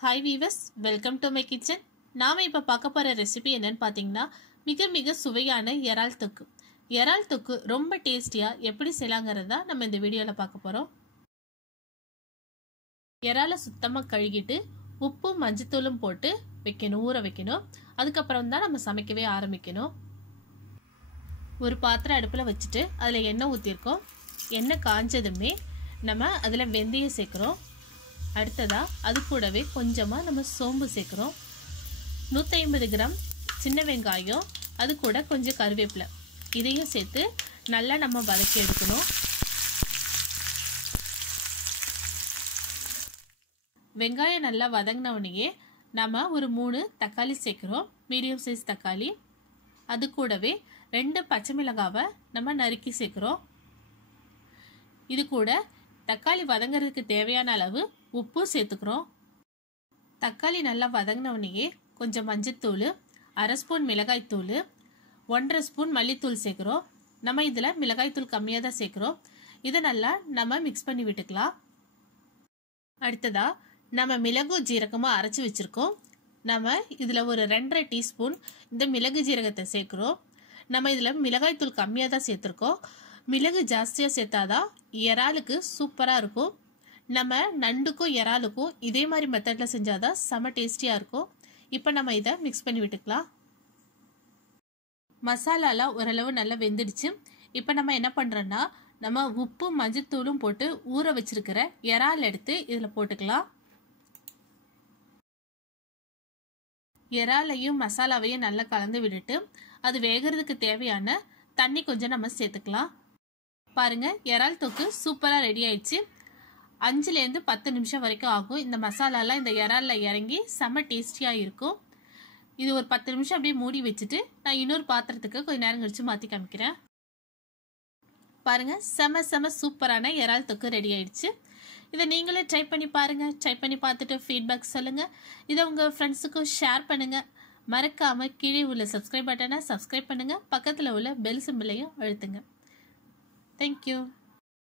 Hi viewers welcome to my kitchen நாம் இப்போ பார்க்க போகிற ரெசிபி என்னன்னு பார்த்தீங்கன்னா மிக மிக சுவையான இறால் தொக்கு. இறால் தொக்கு ரொம்ப டேஸ்டியாக எப்படி செய்யலாங்கிறது தான் நம்ம இந்த வீடியோவில் பார்க்க போகிறோம் இறாலை சுத்தமாக கழுகிட்டு உப்பும் மஞ்சத்தூளும் போட்டு வைக்கணும் ஊற வைக்கணும். அதுக்கப்புறம் தான் நம்ம சமைக்கவே ஆரம்பிக்கணும். ஒரு பாத்திரம் அடுப்பில் வச்சுட்டு அதில் எண்ணெய் ஊற்றிருக்கோம் எண்ணெய் காஞ்சதுமே நம்ம அதில் வெந்தயம் சேர்க்குறோம். அடுத்ததாக அது கூடவே கொஞ்சமாக நம்ம சோம்பு சேர்க்குறோம். நூற்றி ஐம்பது கிராம் சின்ன வெங்காயம் அது கூட கொஞ்சம் கருவேப்பிலை. இதையும் சேர்த்து நல்லா நம்ம வதக்கி எடுக்கணும். வெங்காயம் நல்லா வதங்கினவுடனேயே நம்ம ஒரு மூணு தக்காளி சேர்க்குறோம். மீடியம் சைஸ் தக்காளி. அது கூடவே ரெண்டு பச்சை மிளகாவை நம்ம நறுக்கி சேர்க்குறோம். இது கூட தக்காளி வதங்கிறதுக்கு தேவையான அளவு உப்பு சேர்த்துக்கிறோம். தக்காளி நல்லா வதங்கினவுடனேயே கொஞ்சம் மஞ்சத்தூள் அரை ஸ்பூன் மிளகாய்த்தூள் ஒன்றரை ஸ்பூன் மல்லித்தூள் சேர்க்குறோம். நம்ம இதில் மிளகாய்த்தூள் கம்மியாக தான் சேர்க்குறோம். இதை நல்லா நம்ம மிக்ஸ் பண்ணி விட்டுக்கலாம். அடுத்ததாக நம்ம மிளகு ஜீரகமாக அரைச்சி வச்சுருக்கோம். நம்ம இதில் ஒரு ரெண்டரை டீஸ்பூன் இந்த மிளகு ஜீரகத்தை சேர்க்குறோம். நம்ம இதில் மிளகாய்த்தூள் கம்மியாக தான் சேர்த்துருக்கோம். மிளகு ஜாஸ்தியாக சேர்த்தாதான் இறாலுக்கு சூப்பராக இருக்கும். நம்ம நண்டுக்கும் இறாலுக்கும் இதே மாதிரி மெத்தடில் செஞ்சாதான் செம டேஸ்டியாக இருக்கும். இப்போ நம்ம இதை மிக்ஸ் பண்ணி விட்டுக்கலாம். மசாலாலாம் ஓரளவு நல்லா வெந்துடுச்சு. இப்போ நம்ம என்ன பண்ணுறோன்னா நம்ம உப்பும் மஞ்சத்தூளும் போட்டு ஊற வச்சிருக்கிற இறால் எடுத்து இதில் போட்டுக்கலாம். இறாலையும் மசாலாவையும் நல்லா கலந்து விட்டுட்டு அது வேகிறதுக்கு தேவையான தண்ணி கொஞ்சம் நம்ம சேர்த்துக்கலாம். பாருங்கள் இறால் தொக்கு சூப்பராக ரெடி ஆயிடுச்சு. அஞ்சுலேருந்து பத்து நிமிஷம் வரைக்கும் ஆகும். இந்த மசாலாலாம் இந்த இறாலில் இறங்கி செம்ம டேஸ்டியாக இருக்கும். இது ஒரு பத்து நிமிஷம் அப்படியே மூடி வச்சுட்டு நான் இன்னொரு பாத்திரத்துக்கு கொஞ்சம் நேரம் கழிச்சு மாற்றி காமிக்கிறேன். பாருங்கள் செம செம சூப்பரான இறால் தொக்கு ரெடி ஆயிடுச்சு. இதை நீங்களே ட்ரை பண்ணி பாருங்கள் ட்ரை பண்ணி பார்த்துட்டு ஃபீட்பேக் சொல்லுங்கள் இதை உங்கள் ஃப்ரெண்ட்ஸுக்கும் ஷேர் பண்ணுங்கள் மறக்காமல் கீழே உள்ள சப்ஸ்கிரைப் பட்டனை சப்ஸ்கிரைப் பண்ணுங்கள் பக்கத்தில் உள்ள பெல் சிம்பிளையும் அழுத்துங்க. தேங்க்யூ